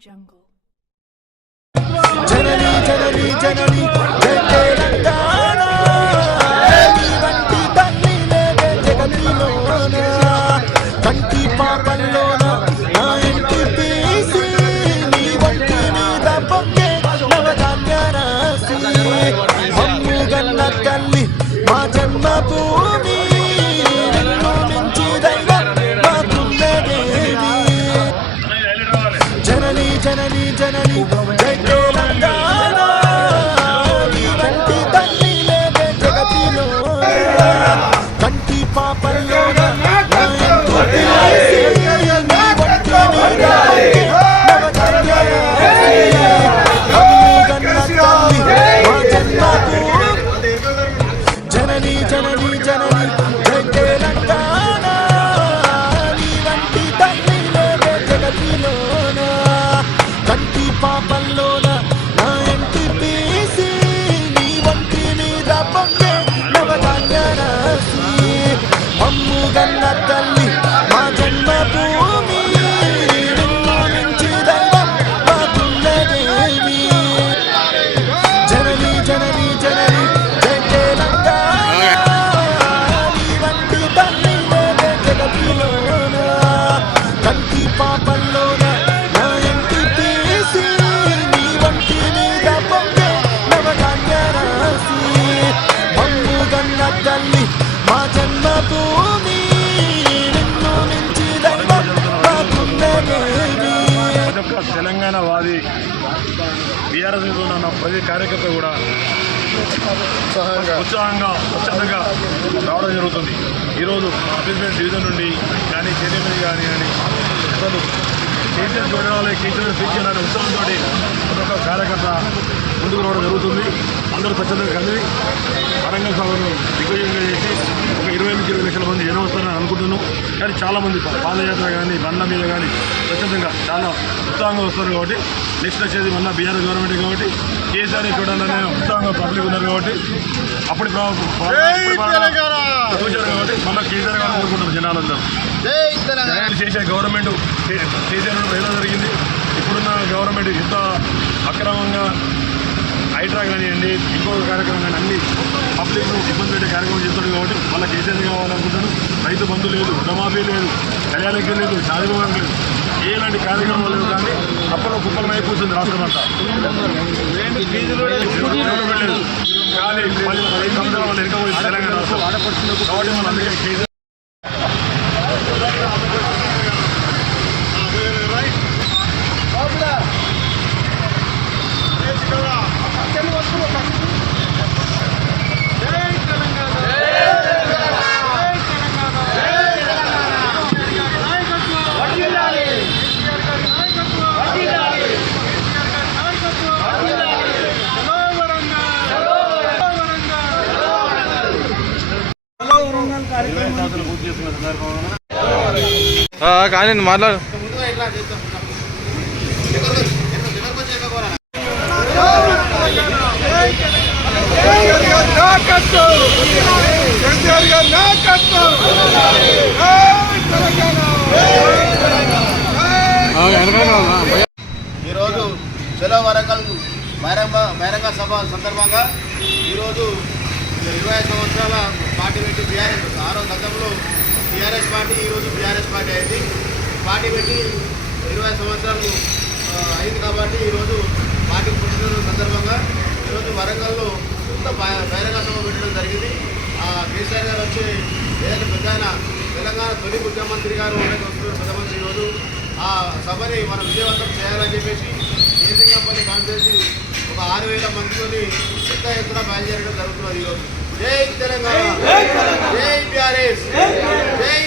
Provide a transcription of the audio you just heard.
Jungle. जननी जननी जननी जय तेलंगाण नी వంటి తల్లి లేదే జగతిలోన కంటి పాపల్లోన నా ఇంటి తీసి నీ వంటి మీద పొంగే నవధాన్య రాశి మమ్ము గన్న తల్లి మా జన్మభూమి నిన్ను మించి దైవం మాకున్నదేమి जननी जननी जननी जय तेलंगाण नी వంటి తల్లి లేదే జగతిలోన కంటి పాపల్లోన నా ఇంటి తీసి నీ వంటి మీద పొంగే నవధాన్య రాశి మమ్ము గన్న తల్లి మా జన్మభూమి जननी जननी जननी जय तेलंगाण नी వంటి తల్లి లేదే జగతిలోన కంటి పాపల్లోన నా ఇంటి తీసి నీ వంటి మీద పొంగే నవధాన్య రాశి మమ్ము గన్న తల్లి మా జన్మభూమి నిన్ను మించి దైవం మాకున్నదేమి जननी जननी जननी जय तेलंगाण नी వంటి తల్లి లేదే జగతిలోన కంటి పాపల్లోన నా ఇంటి తీసి నీ వంటి మీద పొంగే నవధాన్య రాశి మమ్ము గన్న తల్లి మా జన్మభూమి నిన్ను మించి దైవం మాకున్నదేమి తెలంగాణ వాది బీఆర్ఎస్ ఉన్న ప్రతి కార్యకర్త కూడా ఉత్సాహంగా స్వచ్ఛందంగా రావడం జరుగుతుంది. ఈరోజు అసెస్మెంట్ డివిజన్ నుండి కానీ కేటీఎంఎల్ కానీ అసలు కేసీఆర్ చూడాలి కేసీఆర్ స్పీచ్ అనే ఉత్సాహంతో ఒక్కొక్క కార్యకర్త ముందుకు రావడం జరుగుతుంది. అందరూ స్వచ్ఛందంగా కలిసి వరంగల్ సభను దిగ్విజయంగా చేసి ఒక 20 నుంచి 20 లక్షల మంది జనం వస్తారని అనుకుంటున్నాం. కానీ చాలామంది పాదయాత్ర కానీ బండ్ల మీద కానీ స్వచ్ఛందంగా చాలా ఉత్సాహంగా వస్తారు. కాబట్టి నెక్స్ట్ వచ్చేది మళ్ళీ బీఆర్ఎస్ గవర్నమెంట్ కాబట్టి కేసీఆర్ చూడాలనే ఉత్సాహంగా పబ్లిక్ ఉన్నారు కాబట్టి అప్పుడు చూశారు కాబట్టి మళ్ళీ కేసీఆర్ గారు కోరుకుంటారు జనాలందరూ. చేసే గవర్నమెంట్ కేసీఆర్ ప్రయోజనం జరిగింది. ఇప్పుడున్న గవర్నమెంట్ ఇంత అక్రమంగా హైడ్రా కానివ్వండి ఇంకో కార్యక్రమం కానీ అన్ని పబ్లిక్ను ఇబ్బంది పెట్టే కార్యక్రమం చేస్తాడు కాబట్టి మళ్ళీ కేసీఆర్ కావాలనుకుంటాను. రైతు బంధు లేదు, రుణమాఫీ లేదు, కళ్యాణకి లేదు, చాదిభవనం లేదు, ఏలాంటి కార్యక్రమాలు లేవు. కానీ అప్పట్లో కుప్పలమై కూర్చుంది రాష్ట్రం అంతా. కానీ మళ్ళీ 5 సంవత్సరాల వాళ్ళు ఎన్నికపోయింది తెలంగాణ రాష్ట్రం కాబట్టి మనం అందుకే కేసీఆర్ పూర్తి చేస్తున్న సందర్భంగా కానీ మాట్లాడు ఈరోజు చలో వరంగల్ బహిరంగ సభ సందర్భంగా ఈరోజు 25 సంవత్సరాల పార్టీ పెట్టి బీఆర్ఎస్ 6వ గతంలో టీఆర్ఎస్ పార్టీ ఈరోజు బీఆర్ఎస్ పార్టీ అయింది. పార్టీ పెట్టి 20 సంవత్సరాలు అయింది కాబట్టి ఈరోజు పార్టీ పుట్టిన సందర్భంగా ఈరోజు వరంగల్లో కొత్త బహిరంగ సభ పెట్టడం జరిగింది. కేసీఆర్ గారు వచ్చి ఏదైతే పెద్ద తెలంగాణ తొలి ముఖ్యమంత్రి గారు వస్తున్నారు పెద్ద మంత్రి. ఈరోజు ఆ సభని మనం విజయవంతం చేయాలని చెప్పేసి కేంద్రంపల్లి కాన్ఫరెన్సీ ఒక 6,000 మందితో పెద్ద ఎత్తున బయలుదేరడం జరుగుతున్నది. ఈరోజు జై తెలంగాణ, జై బీఆర్ఎస్, జై